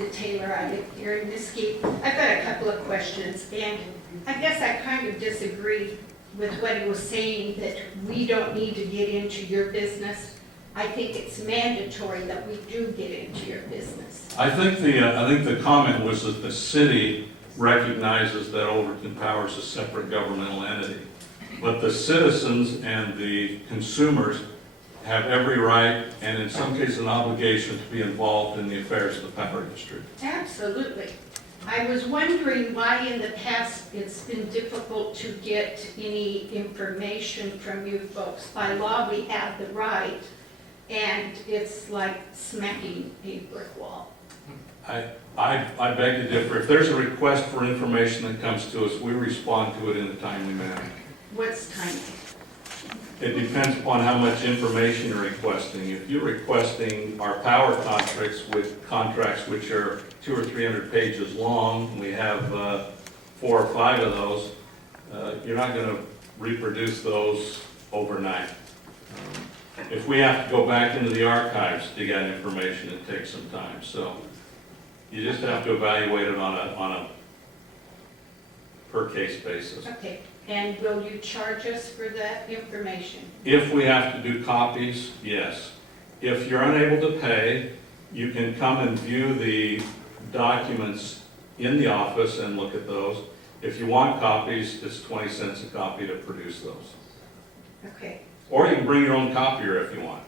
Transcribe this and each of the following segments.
Linda Taylor, I live here in Mesquite. I've got a couple of questions, and I guess I kind of disagree with what he was saying, that we don't need to get into your business. I think it's mandatory that we do get into your business. I think the comment was that the city recognizes that Overton Power is a separate governmental entity. But the citizens and the consumers have every right, and in some cases an obligation, to be involved in the affairs of the power industry. Absolutely. I was wondering why in the past it's been difficult to get any information from you folks. By law, we have the right, and it's like smacking a brick wall. I beg to differ. If there's a request for information that comes to us, we respond to it in a timely manner. What's timing? It depends upon how much information you're requesting. If you're requesting our power contracts which are 200 or 300 pages long, we have 4 or 5 of those, you're not going to reproduce those overnight. If we have to go back into the archives to get information, it takes some time. So you just have to evaluate it on a per case basis. Okay. And will you charge us for that information? If we have to do copies, yes. If you're unable to pay, you can come and view the documents in the office and look at those. If you want copies, it's 20 cents a copy to produce those. Okay. Or you can bring your own copier if you want.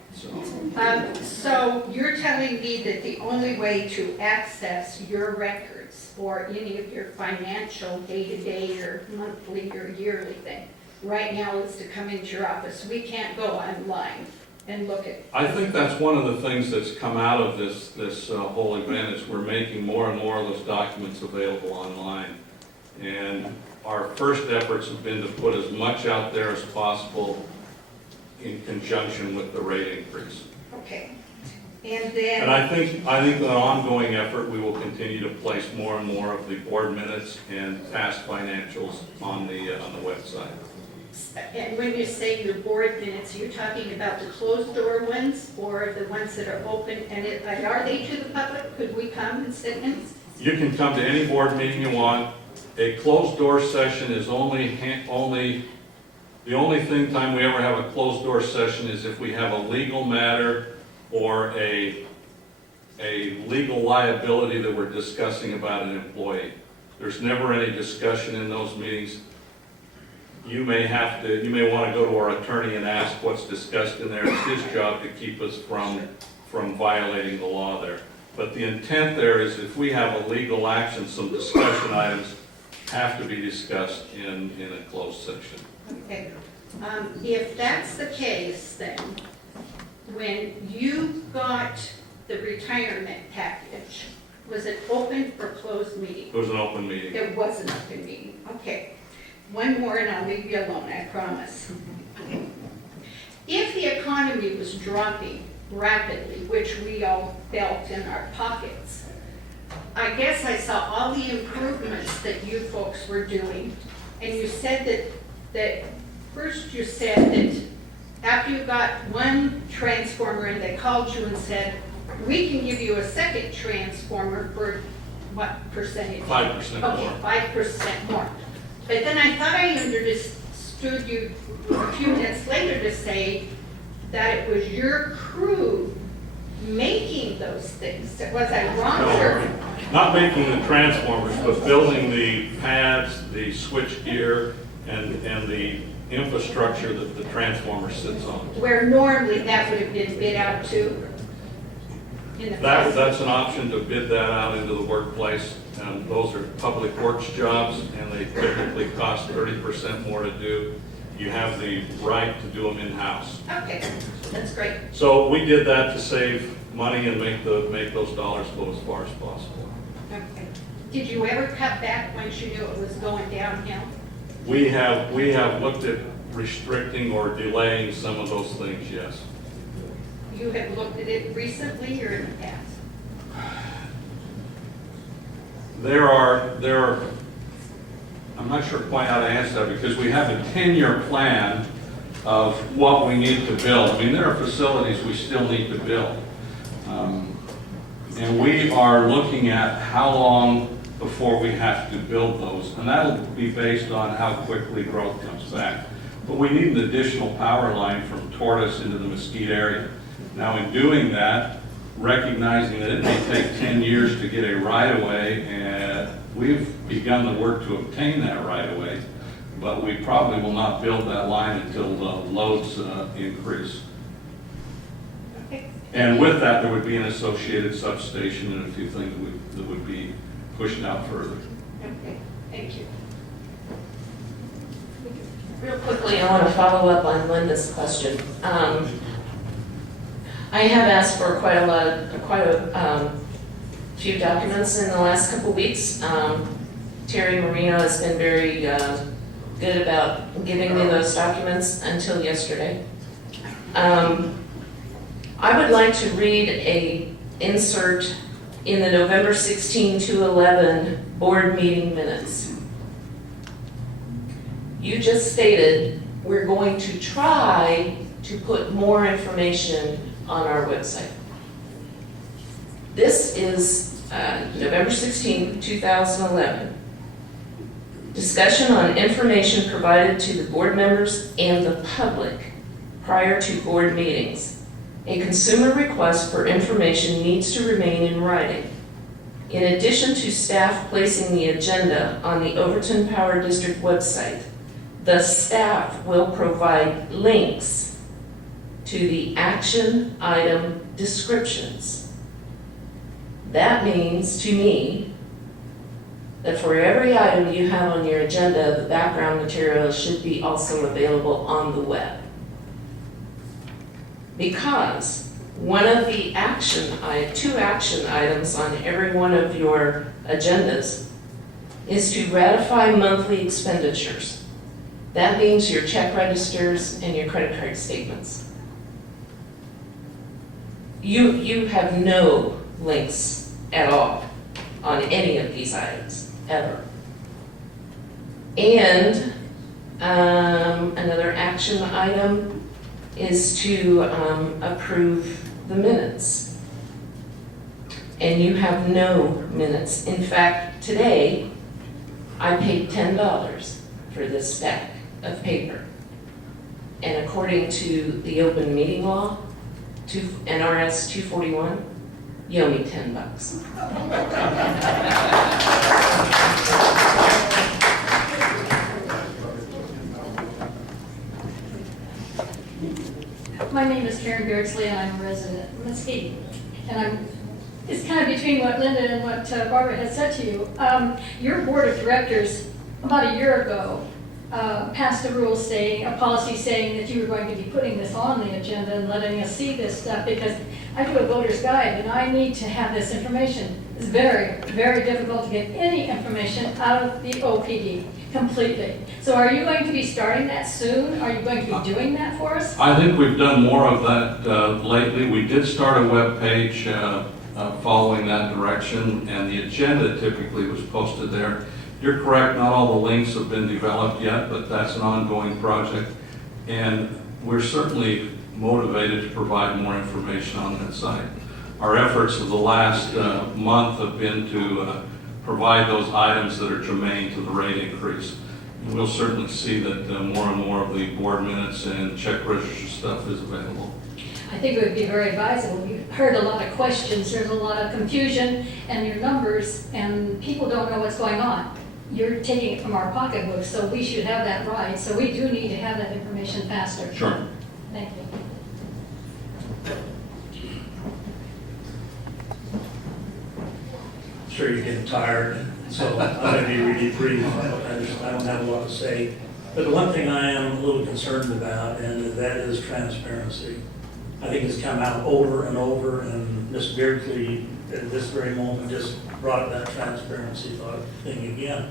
So you're telling me that the only way to access your records or any of your financial day-to-day or monthly or yearly thing right now is to come into your office. We can't go online and look at. I think that's one of the things that's come out of this whole event is we're making more and more of those documents available online. And our first efforts have been to put as much out there as possible in conjunction with the rate increase. Okay. And then. And I think an ongoing effort, we will continue to place more and more of the board minutes and past financials on the website. And when you say your board minutes, you're talking about the closed door ones or the ones that are open, and are they to the public? Could we come and sit in? You can come to any board meeting you want. A closed door session is the only time we ever have a closed door session is if we have a legal matter or a legal liability that we're discussing about an employee. There's never any discussion in those meetings. You may want to go to our attorney and ask what's discussed in there. It's his job to keep us from violating the law there. But the intent there is if we have a legal action, some discussion items have to be discussed in a closed session. Okay. If that's the case, then when you got the retirement package, was it open or closed meeting? It was an open meeting. It was an open meeting. Okay. One more and I'll leave you alone, I promise. If the economy was dropping rapidly, which we all felt in our pockets, I guess I saw all the improvements that you folks were doing, and you said that first you said that after you got one transformer and they called you and said, we can give you a second transformer for what percentage? 5% more. Okay, 5% more. But then I thought I understood you a few minutes later to say that it was your crew making those things. Was I wrong? No, not making the transformers, but building the pads, the switch gear, and the infrastructure that the transformer sits on. Where normally that would have been bid out to? In the past? That's an option to bid that out into the workplace. And those are public works jobs, and they typically cost 30% more to do. You have the right to do them in-house. Okay, that's great. So we did that to save money and make those dollars go as far as possible. Okay. Did you ever cut back once you knew it was going downhill? We have looked at restricting or delaying some of those things, yes. You have looked at it recently or in the past? There are, I'm not sure quite how to answer that because we have a 10-year plan of what we need to build. I mean, there are facilities we still need to build. And we are looking at how long before we have to build those. And that'll be based on how quickly growth comes back. But we need an additional power line from Tortoise into the Mesquite area. Now in doing that, recognizing that it may take 10 years to get a right-of-way, and we've begun the work to obtain that right-of-way, but we probably will not build that line until the loads increase. Okay. And with that, there would be an associated substation and a few things that would be pushed out further. Okay, thank you. Real quickly, I want to follow up on Linda's question. I have asked for quite a few documents in the last couple weeks. Terry Marino has been very good about giving me those documents until yesterday. I would like to read a insert in the November 16 to 11 board meeting minutes. You just stated we're going to try to put more information on our website. This is November 16, 2011. Discussion on information provided to the board members and the public prior to board meetings. A consumer request for information needs to remain in writing. In addition to staff placing the agenda on the Overton Power District website, the staff will provide links to the action item descriptions. That means to me that for every item you have on your agenda, the background material should be also available on the web. Because one of the two action items on every one of your agendas is to ratify monthly expenditures. That means your check registers and your credit card statements. You have no links at all on any of these items, ever. And another action item is to approve the minutes. And you have no minutes. In fact, today, I paid $10 for this stack of paper. And according to the open meeting law, NRS 241, you owe me $10. My name is Karen Beardsley, and I'm a resident of Mesquite. And it's kind of between what Linda and what Barbara had said to you. Your board of directors, about a year ago, passed a rule saying, a policy saying that you were going to be putting this on the agenda and letting us see this stuff, because I do a voter's guide and I need to have this information. It's very, very difficult to get any information out of the OPD completely. So are you going to be starting that soon? Are you going to be doing that for us? I think we've done more of that lately. We did start a web page following that direction, and the agenda typically was posted there. You're correct, not all the links have been developed yet, but that's an ongoing project. And we're certainly motivated to provide more information on that site. Our efforts of the last month have been to provide those items that are germane to the rate increase. And we'll certainly see that more and more of the board minutes and check register stuff is available. I think it would be very advisable. You've heard a lot of questions, there's a lot of confusion and your numbers, and people don't know what's going on. You're taking it from our pocketbook, so we should have that right. So we do need to have that information faster. Sure. Thank you. Sure, you're getting tired, so I'm going to be really brief. I don't have a lot to say. But the one thing I am a little concerned about, and that is transparency. I think it's come out over and over, and Ms. Beardsley at this very moment just brought up that transparency thing again.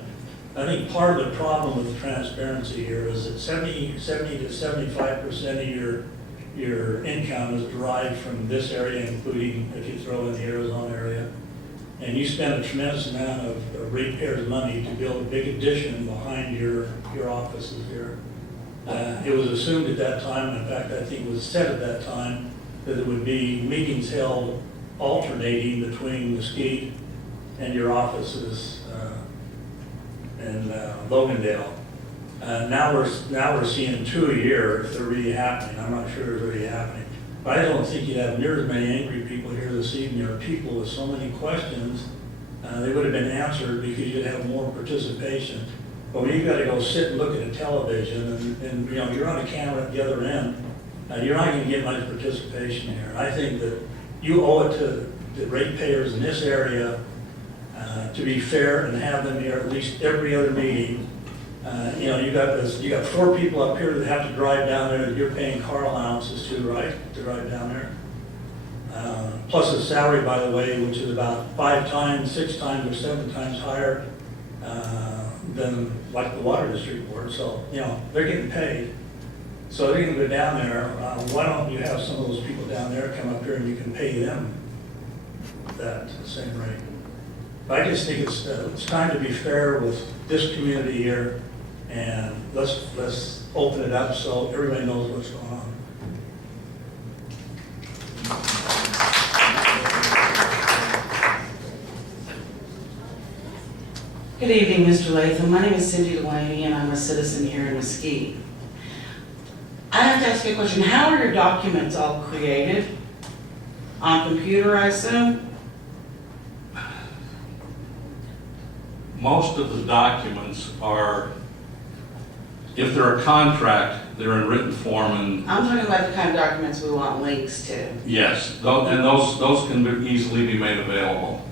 I think part of the problem with transparency here is that 70 to 75% of your income is derived from this area, including if you throw in the Arizona area. And you spend a tremendous amount of ratepayers' money to build a big addition behind your offices here. It was assumed at that time, in fact, I think it was said at that time, that there would be meetings held alternating between Mesquite and your offices in Logandale. Now we're seeing 2 a year if they're really happening. I'm not sure they're really happening. But I don't think you'd have near as many angry people here this evening, or people with so many questions. They would have been answered because you'd have more participation. But when you've got to go sit and look at a television and you know, you're on a camera at the other end, you're not going to get much participation here. And I think that you owe it to the ratepayers in this area to be fair and have them here at least every other meeting. You know, you got 4 people up here that have to drive down there that you're paying car allowances to, right, to drive down there. Plus a salary, by the way, which is about 5 times, 6 times, or 7 times higher than like the Water District Board. So, you know, they're getting paid. So they're going to go down there. Why don't you have some of those people down there come up here and you can pay them that same rate? But I just think it's time to be fair with this community here, and let's open it up so everybody knows what's going on. Good evening, Mr. Latham. My name is Cindy Delaney, and I'm a citizen here in Mesquite. I have to ask you a question. How are your documents all created? On computer, I assume? Most of the documents are, if they're a contract, they're in written form, and I'm talking about the kind of documents we want links to. yes, and those can easily be made available.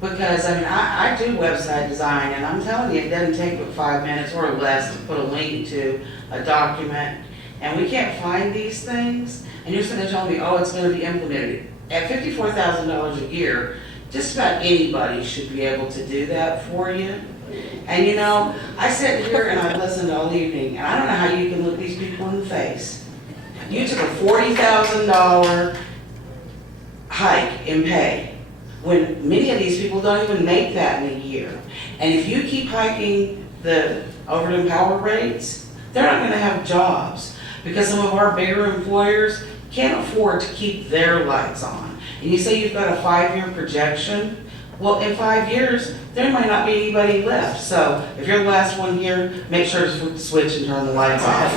Because, I mean, I do website design, and I'm telling you, it doesn't take but 5 minutes or less to put a link to a document. And we can't find these things, and you're going to tell me, oh, it's going to be implemented. At $54,000 a year, just about anybody should be able to do that for you. And you know, I sit here and I listen all evening, and I don't know how you can look these people in the face. You took a $40,000 hike in pay, when many of these people don't even make that in a year. And if you keep hiking the Overton power rates, they're not gonna have jobs, because some of our bigger employers can't afford to keep their lights on. And you say you've got a 5-year projection, well, in 5 years, there might not be anybody left. So if you're the last one here, make sure to switch and turn the lights off.